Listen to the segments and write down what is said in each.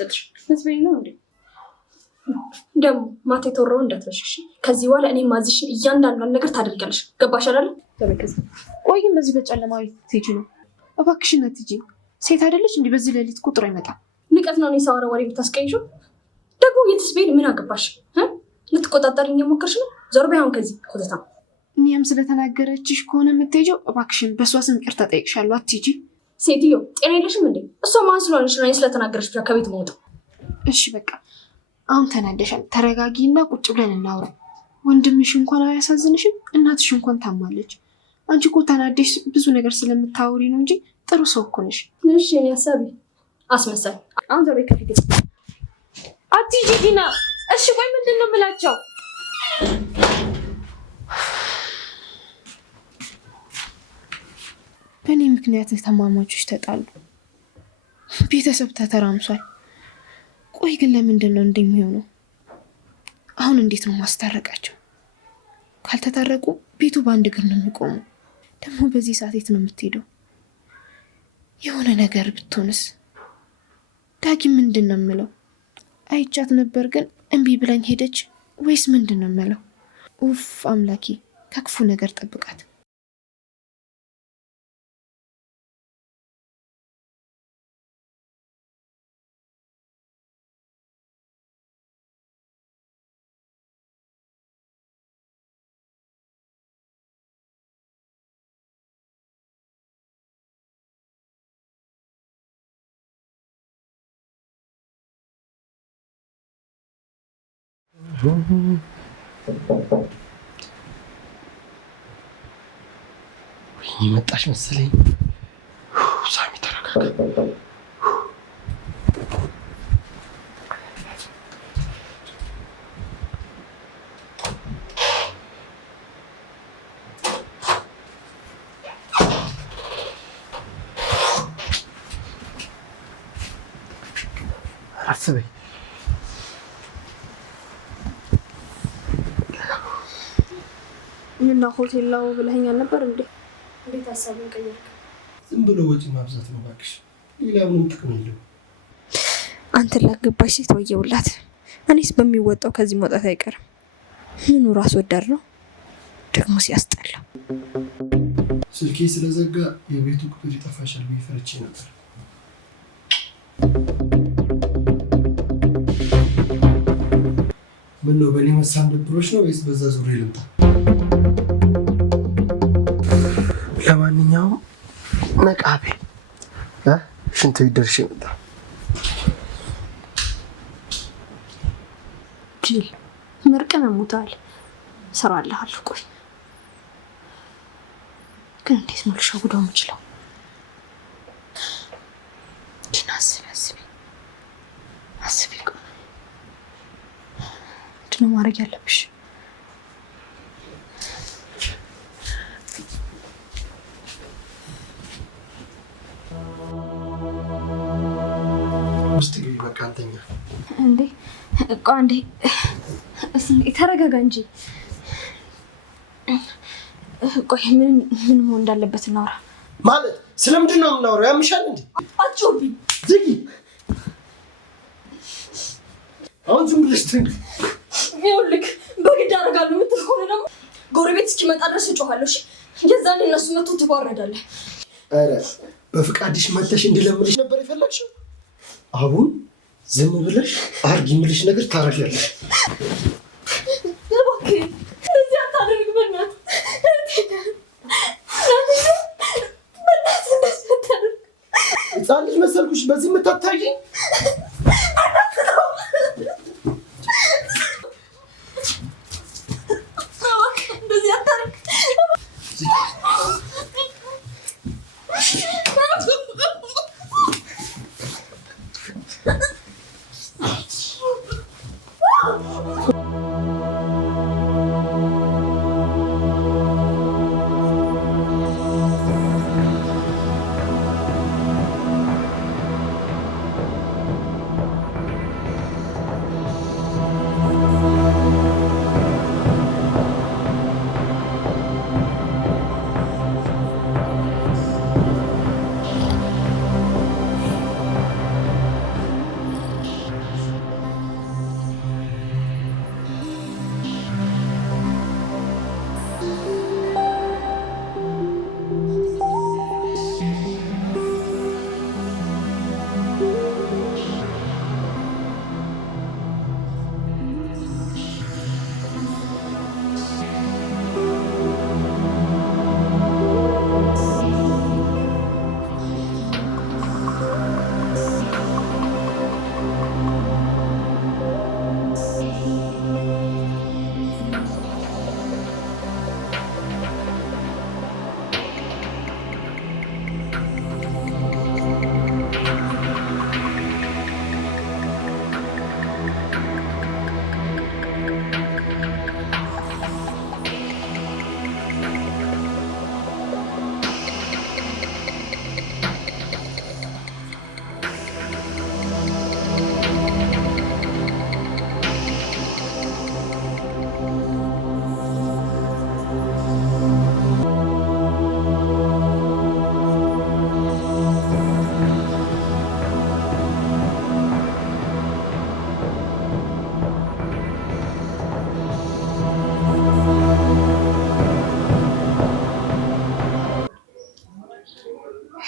ያፋጠጥሽ መስበኝ ነው እንዴ? ደግሞ ማታ የተወራውን እንዳትረሺ። ከዚህ በኋላ እኔ ማዝሽን እያንዳንዷን ነገር ታደርጊያለሽ። ገባሽ አይደል? ተበከዝ ቆይ በዚህ በጨለማዊ ትሄጂ ነው? እባክሽን አትሂጂ። ሴት አይደለች እንዴ? በዚህ ሌሊት ቁጥር አይመጣም። ንቀት ነው እኔ ሳወራ ወሬ የምታስቀይሽው። ደግሞ የትስ ብሄድ ምን አገባሽ? ልትቆጣጠሪኝ የሞከርሽ ነው? ዞር በይ አሁን ከዚህ ኮተታ። እኒያም ስለተናገረችሽ ከሆነ የምትሄጂው እባክሽን በእሷ ስም ይቅርታ ጠይቅሻለሁ። አትሂጂ። ሴትዮ ጤና የለሽም እንዴ? እሷ ማን ስለሆነች ነው ስለተናገረች ብቻ ከቤት መውጣት? እሺ በቃ አሁን ተናደሻል። ተረጋጊና ቁጭ ብለን እናውራ። ወንድምሽ እንኳን አያሳዝንሽም? እናትሽ እንኳን ታማለች። አንቺ እኮ ተናደሽ ብዙ ነገር ስለምታወሪ ነው እንጂ ጥሩ ሰው እኮ ነሽ። እሺ እኔ ሀሳቢ አስመሳይ። አሁን ዞር በይ ከፊቴ። አትሂጂ ዲና። እሺ ቆይ ምንድን ነው የምላቸው? በእኔ ምክንያት ተማማቾች ተጣሉ፣ ቤተሰብ ተተራምሷል። ቆይ ግን ለምንድን ነው እንደሚሆነው? አሁን እንዴት ነው ማስታረቃቸው? ካልተታረቁ ቤቱ በአንድ እግር ነው የሚቆሙ። ደግሞ በዚህ ሰዓት የት ነው የምትሄደው? የሆነ ነገር ብትሆንስ? ዳጊም ምንድን ነው የምለው? አይቻት ነበር ግን እምቢ ብላኝ ሄደች ወይስ ምንድን ነው የምለው? ኡፍ አምላኬ፣ ከክፉ ነገር ጠብቃት። መጣሽ መሰለኝ። ሳሚ ተረጋጋ። አረፍ በይ። እና ሆቴል ነው ብለኸኛል ነበር እንዴ? እንዴት ሀሳብን ቀየርክ? ዝም ብሎ ወጪ ማብዛት ነው እባክሽ፣ ሌላ ምንም ጥቅም የለውም። አንተን ላገባሽ ሴት ወየውላት። እኔስ በሚወጣው ከዚህ መውጣት አይቀርም። ምኑ ራስ ወዳድ ነው ደግሞ ሲያስጠላ። ስልኬ ስለዘጋ የቤቱ ቁጥር ይጠፋሻል ብዬ ፈርቼ ነበር። ምን ነው በእኔ መሳም ደብሮች ነው ወይስ በዛ ዙሪያ ልምጣ? ለማንኛውም ነቃቤ ሽንት ቤት ደርሼ መጣ። ጅል መርቀን ሞታል። ስራ አለሃል። ቆይ ግን እንዴት ነው ልሸውደው የምችለው? ግን አስቢ። ምንድን ነው ማድረግ ያለብሽ? ውስጥ ግቢ። በቃ አንተኛ እንዴ? አንዴ ተረጋጋ እንጂ። ቆይ ምን መሆን እንዳለበት እናውራ። ማለት ስለምንድን ነው የምናወራው? ያምሻል እንዴ? አትጮህብኝ። ዝጊ። አሁን ዝም ብለሽ ትንሽ ይኸውልህ፣ በግድ አደርጋለሁ የምትል ከሆነ ደግሞ ጎረቤት እስኪመጣ ድረስ እጮሃለሁ። እሺ? የዛኔ እነሱ መጥቶ ትዋረዳለህ። ኧረ በፍቃድሽ መተሽ እንድለምልሽ ነበር የፈለግሽው። አሁን ዝም ብለሽ አርጊ የምልሽ ነገር ታረጊያለሽ። እባክህ እንደዚህ አታድርግ። በእናትህ ህፃን ልጅ መሰልኩሽ በዚህ የምታታይኝ? እንደዚህ አታድርግ።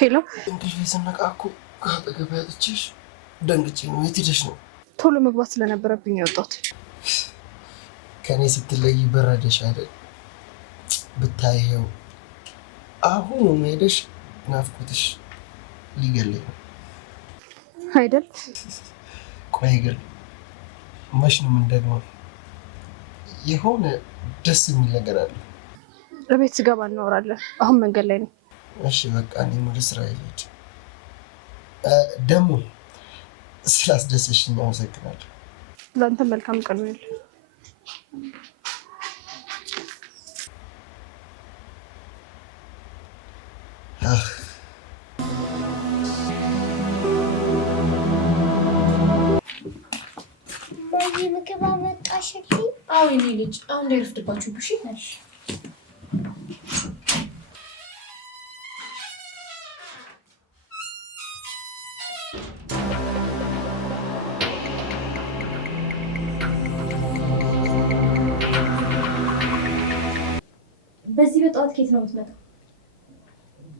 ሄሎ፣ እንቅልፌ ስነቃ እኮ ከአጠገቤ ያለችሽ ደንግጬ ነው። የት ሄደሽ ነው? ቶሎ መግባት ስለነበረብኝ የወጣሁት። ከእኔ ስትለይ በረደሽ አይደል? ብታየው አሁን ሄደሽ ናፍቆትሽ ሊገለኝ ነው አይደል? ቆይ ግን መች ነው የምንደግመው? የሆነ ደስ የሚል ነገር አለ። ለቤት ስገባ እናወራለን። አሁን መንገድ ላይ ነው። እሺ በቃ እኔም ወደ ስራ ሄድ። ደግሞ ስላስደሰሽኝ አመሰግናለሁ። ለአንተ መልካም ቀን ነው። ምግብ አመጣሽልኝ? አዎ የኔ ልጅ፣ አሁን እንዳይረፍድባችሁ ብሽ። በዚህ በጠዋት ኬት ነው የምትመጣው?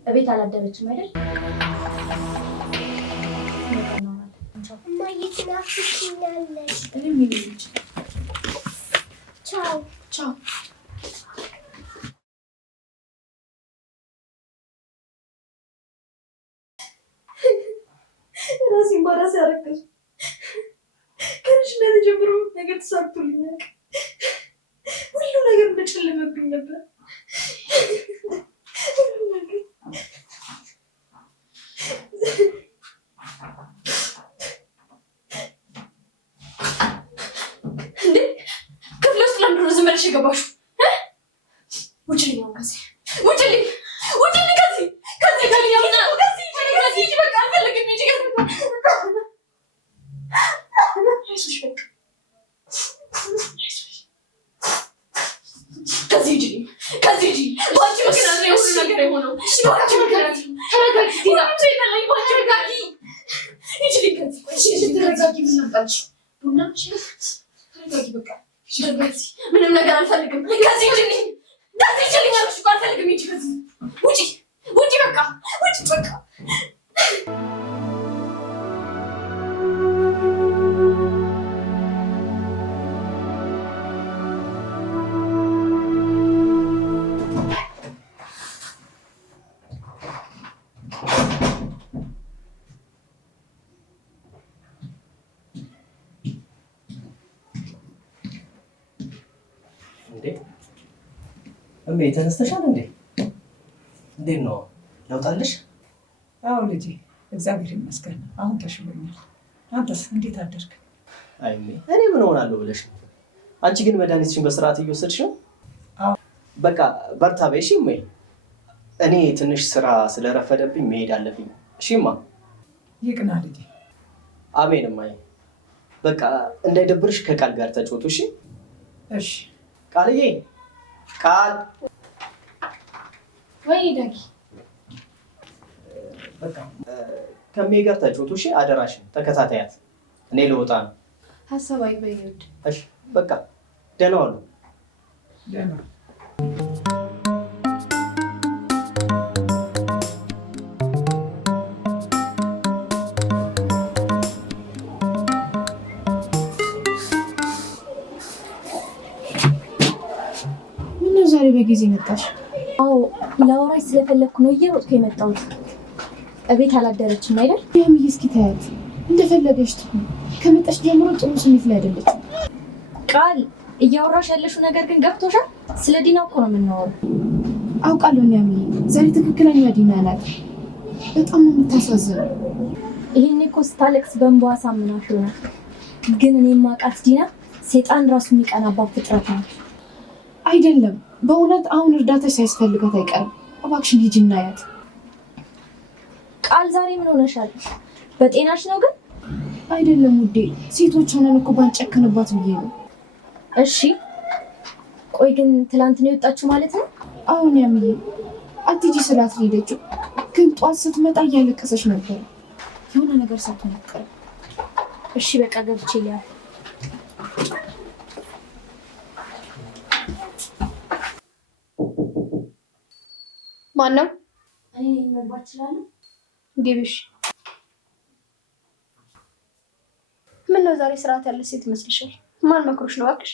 እቤት አላደረችም አይደል? እማዬ ትናፍቂኛለሽ። እኔም የኔ ልጅ። ቻው ቻው። ራሴን በራሴ ያረከሱ ከልጅነት ጀምሮ ነገር ተሳክቶልኛል። ሁሉ ነገር እንደጨለመብኝ ነበር። ክፍል ውስጥ ለምንድን ነው ዝም ብለሽ የገባሽው? ውጭልኝ! አሁን ከዚህ ውጭልኝ! ውጭልኝ! ከዚህ ከዚህ ከዚህ በቃ አልፈልግም። አይዞሽ በቃ ከዚህ ሂጂ! ከዚህ ሂጂ! በአንቺ ምክንያት ነው የሁሉ ነገር የሆነው። በአንቺ ምክንያት። ተረጋጊ ቲና። ተረጋጊ! ሂጂልኝ ከዚህ። ተረጋጊ። ምን ላምጣልሽ? ቡና? ተረጋጊ በቃ። ከዚህ ምንም ነገር አልፈልግም። ከዚህ ሂጂልኝ! ከዚህ ሂጂልኝ አልኩሽ እኮ አልፈልግም። ሂጂ ከዚህ። ውጪ! ውጪ! በቃ ውጪ! በቃ እሜ ተነስተሻል እንዴ? እንዴት ነው ያውጣልሽ? አዎ ልጄ፣ እግዚአብሔር ይመስገን አሁን ተሽሎኛል። አንተስ እንዴት አደርክ? አይ እኔ ምን ሆናለሁ ብለሽ ነው? አንቺ ግን መድኃኒትሽን በስርዓት እየወሰድሽ ነው? አዎ። በቃ በርታ በይ እሺ እሜ። እኔ ትንሽ ስራ ስለረፈደብኝ መሄድ አለብኝ። እሺማ? ይቅና ልጄ። አሜን እማዬ። በቃ እንዳይደብርሽ ከቃል ጋር ተጫወቱ እሺ? እሺ። ቃልዬ፣ ቃል ወይ ዳጊ፣ በቃ ከሜ ጋር ተጫወቱ እሺ? አደራሽን ተከታታያት። እኔ ልወጣ ነው። ሀሳብ አይበይውድ። እሺ በቃ ደህና ዋሉ። ደህና ዛሬ በጊዜ መጣሽ? አዎ ላወራሽ ስለፈለግኩ ነው እየሮጥኩ የመጣሁት። እቤት አላደረችም አይደል? ያምዬ እስኪ ታያት እንደፈለገች ትሁን። ከመጣሽ ጀምሮ ጥሩ ስሜት ላይ አይደለችም። ቃል እያወራሽ ያለሽው ነገር ግን ገብቶሻል? ስለ ዲና እኮ ነው የምናወራው። አውቃለሁ ያምዬ፣ ዛሬ ትክክለኛ ዲና ናት። በጣም ነው የምታሳዝነው። ይሄኔ እኮ ስታለቅስ በእንባዋ ሳምናት ይሆናል። ግን እኔ የማውቃት ዲና ሴጣን ራሱ የሚቀናባት ፍጥረት ናት። አይደለም፣ በእውነት አሁን እርዳታሽ ሳያስፈልጋት አይቀርም። እባክሽን ሂጂ እናያት። ቃል ዛሬ ምን ሆነሻል? በጤናሽ ነው? ግን አይደለም ውዴ፣ ሴቶች ሆነን እኮ ባንጨክንባት ብዬ ነው። እሺ ቆይ ግን ትላንት ነው የወጣችሁ ማለት ነው? አሁን ያምዬ አትጂ ስላት ሄደችው፣ ግን ጧት ስትመጣ እያለቀሰች ነበር። የሆነ ነገር ሳትሆን አትቀርም። እሺ በቃ ገብቼ ሊያል ማን ነው? እኔ መግባት እችላለሁ? ግቢሽ። ምን ነው ዛሬ ስርዓት ያለ ሴት ይመስልሻል? ማን መክሮሽ ነው እባክሽ?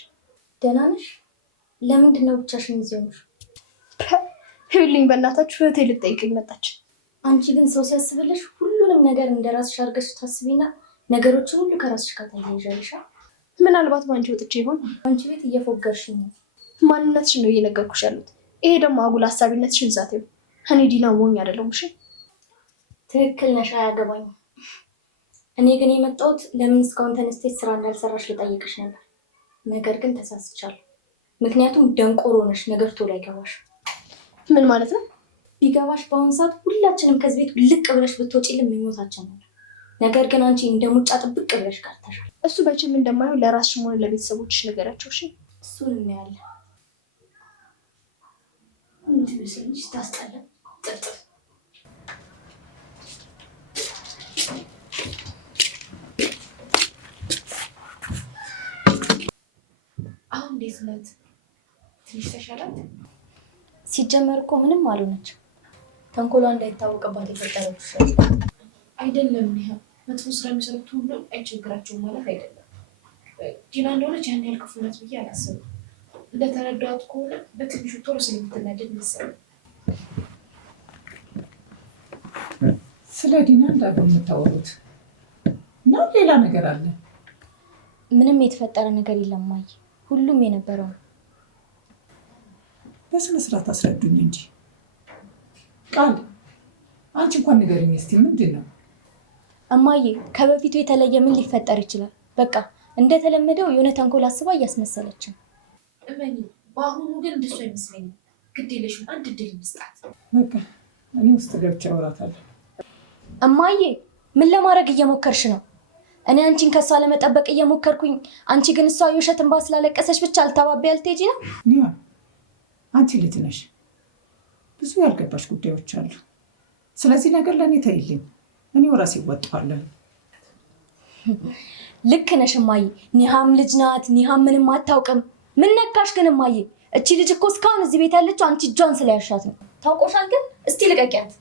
ደህና ነሽ? ለምንድን ነው ብቻሽን እዚህ ሆነሽ? ይኸውልኝ በእናታችሁ እህቴ ልትጠይቀኝ መጣች። አንቺ ግን ሰው ሲያስብልሽ ሁሉንም ነገር እንደራስሽ አድርገሽ ታስቢና ነገሮችን ሁሉ ከራስሽ ጋር ታያይዣለሽ። ምናልባት በአንቺ ወጥቼ ይሆን? አንቺ ቤት እየፎገርሽኝ ነው። ማንነትሽን ነው እየነገርኩሽ ያሉት። ይሄ ደግሞ አጉል ሀሳቢነትሽን ዛቴው። እኔ ዲና ሞኝ አይደለሁም። እሺ ትክክል ነሽ፣ አያገባኝም። እኔ ግን የመጣሁት ለምን እስካሁን ተነስተሽ ስራ እንዳልሰራሽ ልጠይቅሽ ነበር። ነገር ግን ተሳስቻለሁ። ምክንያቱም ደንቆሮ ነሽ፣ ነገር ቶሎ አይገባሽ። ምን ማለት ነው? ቢገባሽ በአሁኑ ሰዓት ሁላችንም ከዚህ ቤት ልቅ ብለሽ ብትወጪልን ምኞታችን ነበር። ነገር ግን አንቺ እንደ ሙጫ ጥብቅ ብለሽ ቀርተሻል። እሱ በችም እንደማይሆን ለራስሽም ሆነ ለቤተሰቦችሽ ንገሪያቸው። እሺ እሱን እናያለን። እንዴ ስለዚህ ታስጠላ ጥርጥር። አሁን እንዴት ናት? ትንሽ ተሻላት? ሲጀመር እኮ ምንም አልሆነች። ተንኮሏ እንዳይታወቅባት የፈጠረችው አይደለም። ይሄ መጥፎ ስራ የሚሰሩት ሁሉ አይቸግራቸውም ማለት አይደለም። ዲና እንደሆነች ያን ያህል ክፉ ናት ብዬ አላስብም። እንደተረዳሁት ከሆነ በትንሹ ቶሎ ስለምትናደድ መሰለኝ። ስለ ዲና እንዳገኝ የምታወሩት እና ሌላ ነገር አለ? ምንም የተፈጠረ ነገር የለም ማይ፣ ሁሉም የነበረው ነው። በስነ ስርዓት አስረዱኝ እንጂ። ቃል አንቺ እንኳን ንገሪኝ እስኪ ምንድን ነው? እማዬ ከበፊቱ የተለየ ምን ሊፈጠር ይችላል? በቃ እንደተለመደው የሆነ ተንኮል አስባ እያስመሰለች ነው። እመኝ፣ በአሁኑ ግን እንደሱ አይመስለኝም። ግድ የለሽም፣ አንድ እድል እንስጣት። በቃ እኔ ውስጥ ገብቼ አወራታለሁ። እማዬ ምን ለማድረግ እየሞከርሽ ነው? እኔ አንቺን ከሷ ለመጠበቅ እየሞከርኩኝ፣ አንቺ ግን እሷ የውሸት እንባ ስላለቀሰች ብቻ አልተባቢ ያልትሄጂ ነው። ኒያ አንቺ ልጅ ነሽ፣ ብዙ ያልገባሽ ጉዳዮች አሉ። ስለዚህ ነገር ለእኔ ተይልኝ፣ እኔው ራሴ እወጣዋለሁ። ልክ ነሽ እማዬ። ኒሃም ልጅ ናት። ኒሃም ምንም አታውቅም። ምን ነካሽ ግን እማዬ? እቺ ልጅ እኮ እስካሁን እዚህ ቤት ያለችው አንቺ እጇን ስለያሻት ነው። ታውቆሻል። ግን እስቲ ልቀቂያት።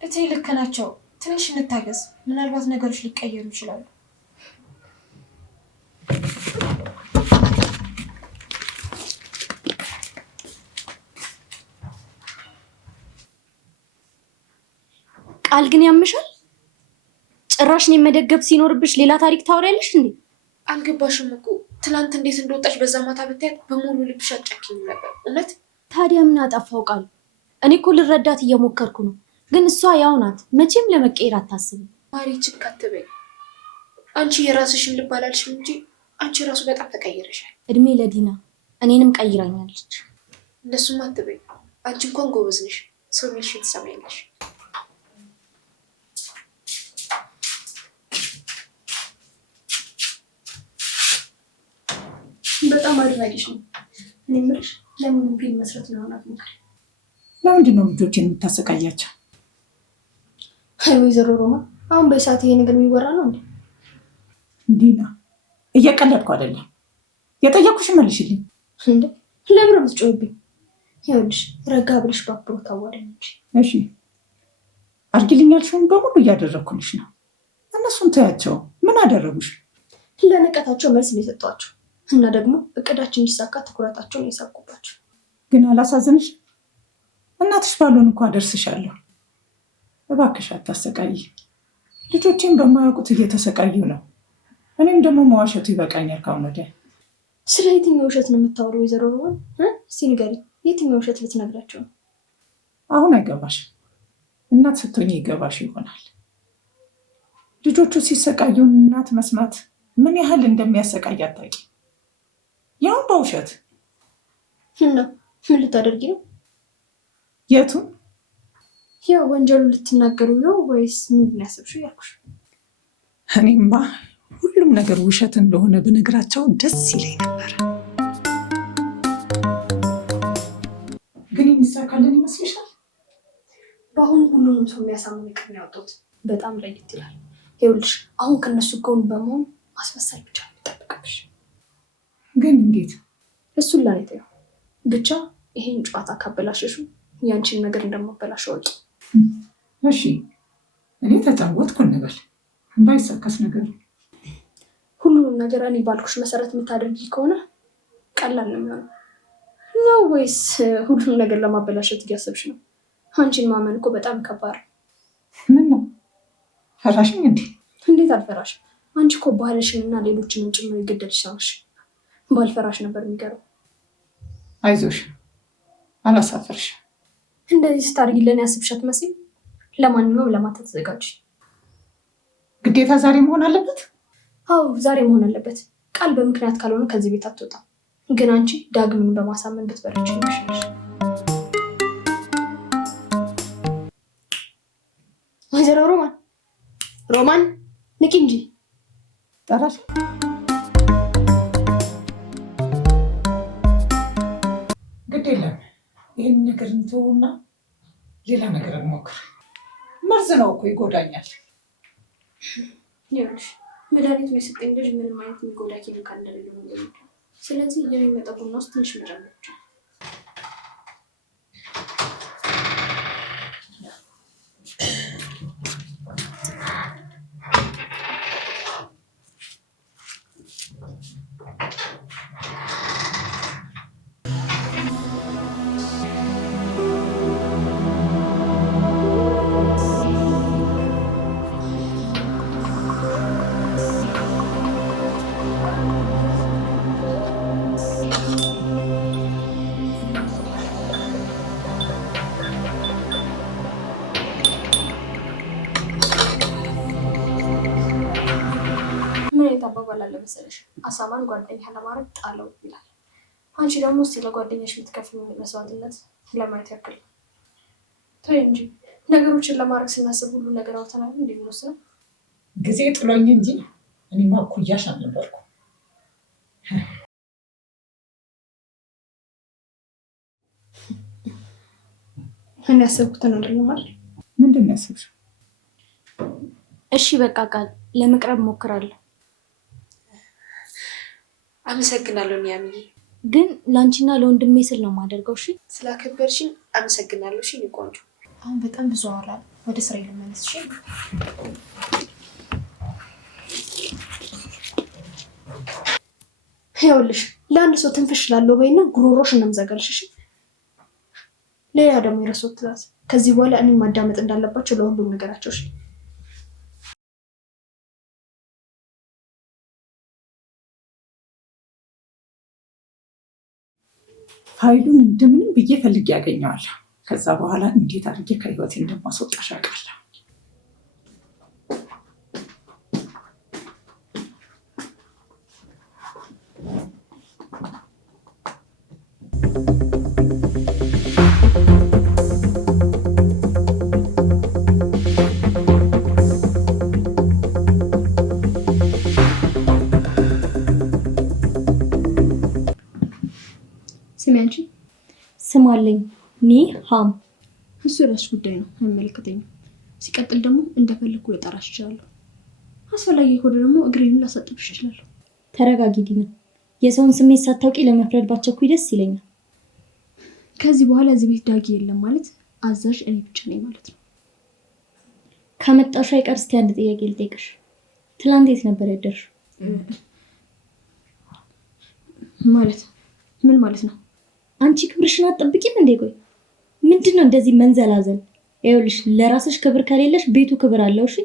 እቴ ልክ ናቸው። ትንሽ እንታገዝ። ምናልባት ነገሮች ሊቀየሩ ይችላሉ። ቃል ግን ያምሻል። ጭራሽ እኔን መደገፍ ሲኖርብሽ ሌላ ታሪክ ታወሪያለሽ እንዴ? አልገባሽም እኮ ትናንት እንዴት እንደወጣች በዛ ማታ ብታያት በሙሉ ልብሽ አጨክኝ ነበር። እውነት ታዲያ ምን አጠፋው ቃል? እኔ እኮ ልረዳት እየሞከርኩ ነው፣ ግን እሷ ያው ናት። መቼም ለመቀየር አታስብም። ማሪ ችግር አትበይ። አንቺ የራስሽን ልብ አላልሽም እንጂ አንቺ ራሱ በጣም ተቀይረሻል። እድሜ ለዲና እኔንም ቀይራኛለች። እንደሱም አትበይ። አንቺ እንኳን ጎበዝ ነሽ፣ ሰው የሚልሽን ትሰማያለሽ። በጣም አድናቂሽ ነው። እኔ የምልሽ ለምን ፊልም መስራት ነው አናት ሞክሪ። ለምንድን ነው ልጆችን የምታሰቃያቸው? ወይዘሮ ሮማ አሁን በሰዓት ይሄ ነገር የሚወራ ነው እንዴ? ዲና እየቀለድኩ አይደለም። የጠየኩሽ መልሽልኝ። እንዴ ለምን የምትጮይብኝ? ይኸውልሽ ረጋ ብለሽ ባክብሮ ታዋሪኝ። እሺ አድርጊልኝ ያልሽውን በሙሉ እያደረኩልሽ ነው። እነሱን ተያቸው። ምን አደረጉሽ? ለንቀታቸው መልስ ነው የሰጧቸው እና ደግሞ እቅዳችን እንዲሳካ ትኩረታቸውን የሳቁባቸው። ግን አላሳዝንሽ? እናትሽ ባልሆን እንኳ አደርስሻለሁ። እባክሽ አታሰቃይ። ልጆቼን በማያውቁት እየተሰቃዩ ነው። እኔም ደግሞ መዋሸቱ ይበቃኛል ካሁን ወዲያ። ስለ የትኛው ውሸት ነው የምታወሩ ወይዘሮ ሮማን? እስኪ ንገሪኝ፣ የትኛው ውሸት ልትነግራቸው ነው? አሁን አይገባሽ። እናት ስትሆኚ ይገባሽ ይሆናል። ልጆቹ ሲሰቃዩ እናት መስማት ምን ያህል እንደሚያሰቃይ አታውቂ። ያው በውሸት እና ምን ልታደርጊ ነው? የቱን? ያው ወንጀሉ ልትናገሩ ነው ወይስ ምንድን ያሰብሽው? ያልኩሽ እኔማ ሁሉም ነገር ውሸት እንደሆነ ብነግራቸው ደስ ይለኝ ነበር። ግን የሚሳካልን ይመስልሻል? በአሁኑ ሁሉንም ሰው የሚያሳምን እቅድ ነው ያወጡት። በጣም ለየት ይላል። ይኸውልሽ አሁን ከነሱ ጎን በመሆን ማስመሰል ብቻ ነው የሚጠበቅብሽ። ግን እንዴት? እሱን ላኔት ነው ብቻ። ይሄን ጨዋታ ካበላሸሹ ያንቺን ነገር እንደማበላሸው ወቂ። እሺ እኔ ተጫወትኩ እንበል ባይሳካስ ነገር ሁሉንም ነገር እኔ ባልኩሽ መሰረት የምታደርጊ ከሆነ ቀላል ነው የሚሆነው ነው ወይስ ሁሉንም ነገር ለማበላሸት እያሰብሽ ነው? አንቺን ማመን እኮ በጣም ከባድ። ምን ነው ፈራሽኝ እንዴ? እንዴት አልፈራሽም? አንቺ እኮ ባልሽን እና ሌሎችንም ጭምር የገደልሽ ሰው ነሽ። ባልፈራሽ ነበር የሚገርም። አይዞሽ አላሳፈርሽ። እንደዚህ ስታደርጊልን ያስብሻት መስል። ለማንኛውም ለማታ ተዘጋጅ። ግዴታ ዛሬ መሆን አለበት? አዎ ዛሬ መሆን አለበት። ቃል በምክንያት ካልሆነ ከዚህ ቤት አትወጣም። ግን አንቺ ዳግምን በማሳመን ብትበረች ይመስልሽ? ወይዘሮ ሮማን ንቂ እንጂ ጠራሽ። ግድ የለም ይህን ነገር እንተውና ሌላ ነገር እንሞክር። መርዝ ነው እኮ ይጎዳኛል። ይኸውልሽ መድኃኒቱን የሰጠኝ ልጅ ምንም አይነት የሚጎዳ ኬሚካል እንደሌለው ነው የሚለው። ስለዚህ የሚመጣ ቡና ውስጥ ትንሽ መጨመር ብቻ። አባባል አለ መሰለሽ፣ አሳማን ጓደኛ ለማድረግ ጣለው ይላል። አንቺ ደግሞ እስቲ ለጓደኛሽ የምትከፍሉ መስዋዕትነት ለማየት ያክል ተይ እንጂ። ነገሮችን ለማድረግ ስናስብ ሁሉ ነገር አውተናል እንደሚወስነው ጊዜ ጥሎኝ እንጂ እኔማ እኩያሽ አልነበርኩም። እኔ ያሰብኩትን አይደለም አይደል? ምንድን ነው ያሰብሽው? እሺ በቃ ቃል ለመቅረብ ሞክራለሁ። አመሰግናለሁ ኒያምዬ። ግን ላንቺና ለወንድሜ ስል ነው የማደርገው። እሺ ስላከበርሽኝ አመሰግናለሁ። እሺ ቆንጆ፣ አሁን በጣም ብዙ አወራን፣ ወደ ስራ ልመለስ። እሺ ይኸውልሽ ለአንድ ሰው ትንፍሽ ላለው በይና ጉሮሮሽ እናምዘጋልሽ። እሺ ሌላ ደግሞ የረሳሁት ትእዛዝ፣ ከዚህ በኋላ እኔን ማዳመጥ እንዳለባቸው ለሁሉም ነገራቸው። እሺ ፋይሉን እንደምንም ብዬ ፈልጌ ያገኘዋለሁ። ከዛ በኋላ እንዴት አድርጌ ከህይወቴ እንደማስወጣሽ አውቃለሁ። ስሚ አንቺ ስም አለኝ ኒሃም። እሱ የራስሽ ጉዳይ ነው፣ አይመለከተኝም። ሲቀጥል ደግሞ እንደፈለኩ ልጠራሽ እችላለሁ። አስፈላጊ ከሆነ ደግሞ እግሬን ላሳጥብሽ እችላለሁ። ተረጋጊ ዲና። የሰውን ስሜት ሳታውቂ ለመፍረድ ባቸኩኝ ደስ ይለኛል። ከዚህ በኋላ እዚህ ቤት ዳጊ የለም ማለት አዛዥ እኔ ብቻ ነኝ ማለት ነው። ከመጣሽ አይቀር እስኪ አንድ ጥያቄ ልጠይቅሽ። ትላንት የት ነበር ያደርሽው? ማለት ምን ማለት ነው? አንቺ ክብርሽን አትጠብቂም እንዴ? ቆይ ምንድነው እንደዚህ መንዘላዘል? ይኸውልሽ ለራስሽ ክብር ከሌለሽ ቤቱ ክብር አለው። እሺ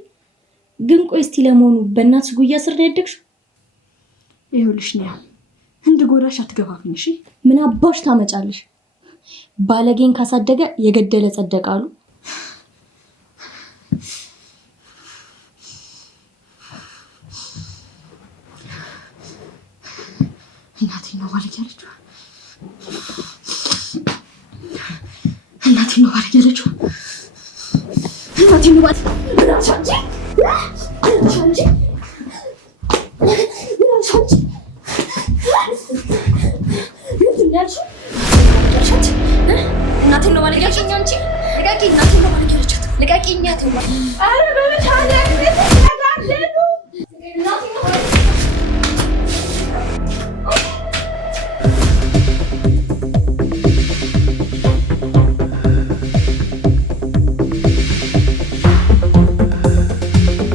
ግን ቆይ እስቲ ለመሆኑ በእናትሽ ጉያ ስር ነው ያደግሽው? ይኸውልሽ ነው እንድጎዳሽ አትገፋፊኝ። እሺ ምን አባሽ ታመጫለሽ? ባለጌን ካሳደገ የገደለ ጸደቀ አሉ። እናቴ ነው ባለጌ ያለችው። እናቴ ነው ባለጌ ያለችው። እናቴ ነው ባለጌ ልቀቂኝ።